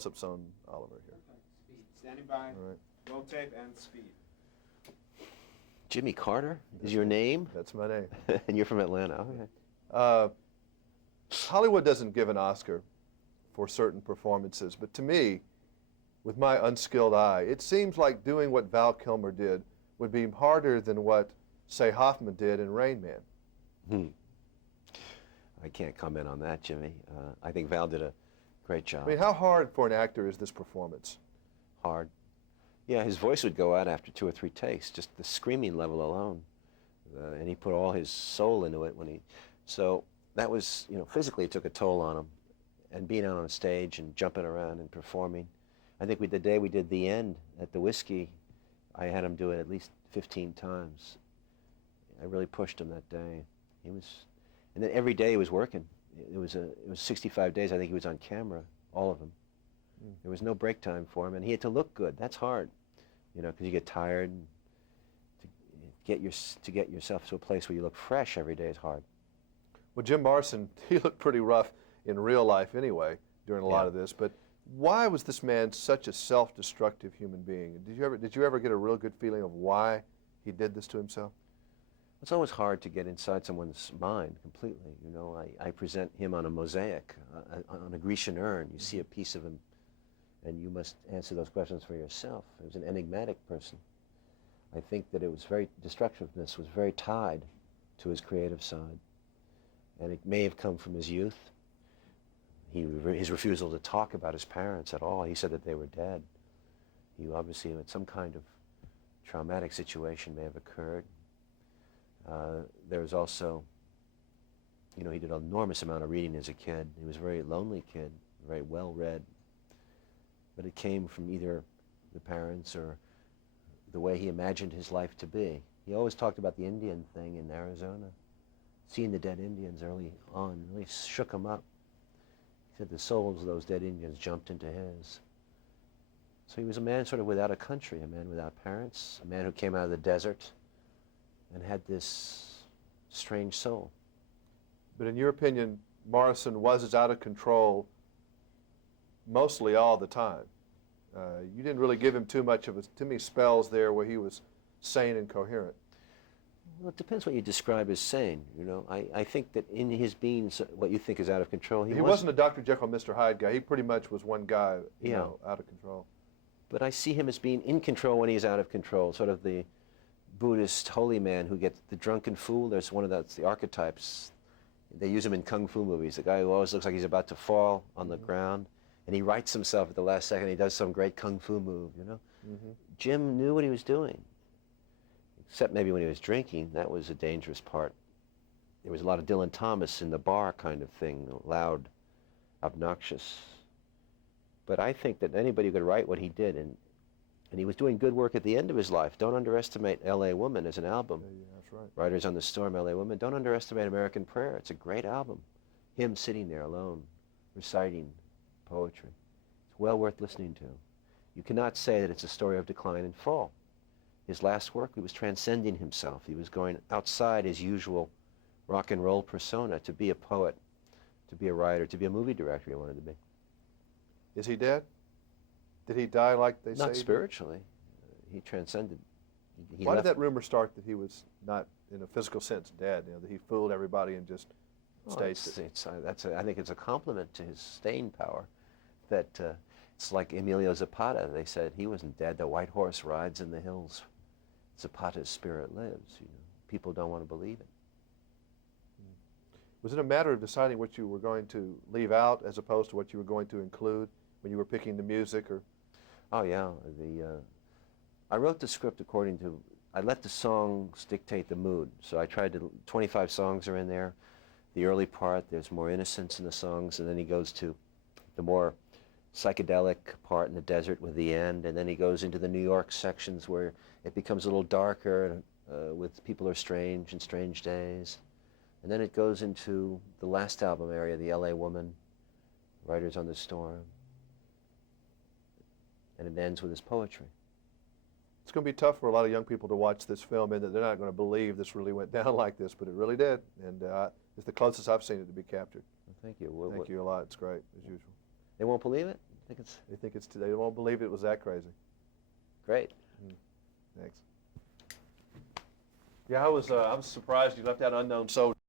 Close-ups on Oliver here. Speed. Standing by. All right. Roll tape and speed. Jimmy Carter is your name? That's my name. And you're from Atlanta. Okay. Hollywood doesn't give an Oscar for certain performances, but to me, with my unskilled eye, it seems like doing what Val Kilmer did would be harder than what, say, Hoffman did in Rain Man. I can't comment on that, Jimmy. I think Val did a great job. I mean, how hard for an actor is this performance? Hard. Yeah, his voice would go out after 2 or 3 takes, just the screaming level alone. And he put all his soul into it when he... So that was, physically it took a toll on him. And being out on stage and jumping around and performing. I think the day we did The End at the Whiskey, I had him do it at least 15 times. I really pushed him that day. And then every day he was working. It was 65 days, I think he was on camera, all of them. There was no break time for him, and he had to look good. That's hard, because you get tired. To get yourself to a place where you look fresh every day is hard. Well, Jim Morrison, he looked pretty rough in real life anyway during a lot of this, but why was this man such a self-destructive human being? Did you ever get a real good feeling of why he did this to himself? It's always hard to get inside someone's mind completely. I present him on a mosaic, on a Grecian urn. You see a piece of him, and you must answer those questions for yourself. He was an enigmatic person. I think that destructiveness was very tied to his creative side. And it may have come from his youth. His refusal to talk about his parents at all. He said that they were dead. He obviously had some kind of traumatic situation may have occurred. There was also, he did an enormous amount of reading as a kid. He was a very lonely kid, very well-read. But it came from either the parents or the way he imagined his life to be. He always talked about the Indian thing in Arizona. Seeing the dead Indians early on really shook him up. He said the souls of those dead Indians jumped into his. So he was a man sort of without a country, a man without parents, a man who came out of the desert and had this strange soul. But in your opinion, Morrison was as out of control mostly all the time. You didn't really give him too many spells there where he was sane and coherent. Well, it depends what you describe as sane. I think that in his being, what you think is out of control, he wasn't a Dr. Jekyll, Mr. Hyde guy. He pretty much was one guy, out of control. But I see him as being in control when he's out of control, sort of the Buddhist holy man who gets the drunken fool. There's one of the archetypes. They use him in kung fu movies. The guy who always looks like he's about to fall on the ground, and he rights himself at the last second. He does some great kung fu move, Jim knew what he was doing, except maybe when he was drinking. That was a dangerous part. There was a lot of Dylan Thomas in the bar kind of thing, loud, obnoxious. But I think that anybody could write what he did, and he was doing good work at the end of his life. Don't underestimate L.A. Woman as an album. Yeah, that's right. Riders on the Storm, L.A. Woman. Don't underestimate American Prayer. It's a great album. Him sitting there alone, reciting poetry. It's well worth listening to. You cannot say that it's a story of decline and fall. His last work, he was transcending himself. He was going outside his usual rock and roll persona to be a poet, to be a writer, to be a movie director he wanted to be. Is he dead? Did he die like they say? Not spiritually. He transcended. Why did that rumor start that he was not, in a physical sense, dead? That he fooled everybody and just staged it? I think it's a compliment to his staying power. That it's like Emilio Zapata. They said he wasn't dead. The white horse rides in the hills. Zapata's spirit lives. People don't want to believe it. Was it a matter of deciding what you were going to leave out as opposed to what you were going to include when you were picking the music? Or oh yeah, I wrote the script I let the songs dictate the mood. So I tried 25 songs are in there. The early part, there's more innocence in the songs, and then he goes to the more psychedelic part in the desert with the end, and then he goes into the New York sections where it becomes a little darker with People Are Strange and Strange Days. And then it goes into the last album area, the L.A. Woman, Riders on the Storm. And it ends with his poetry. it's going to be tough for a lot of young people to watch this film and that they're not going to believe this really went down like this, but it really did. And it's the closest I've seen it to be captured. Well, thank you. Thank you a lot. It's great, as usual. They won't believe it? think it's They won't believe it was that crazy. great. Thanks. Yeah, I was surprised you left out Unknown Soldier.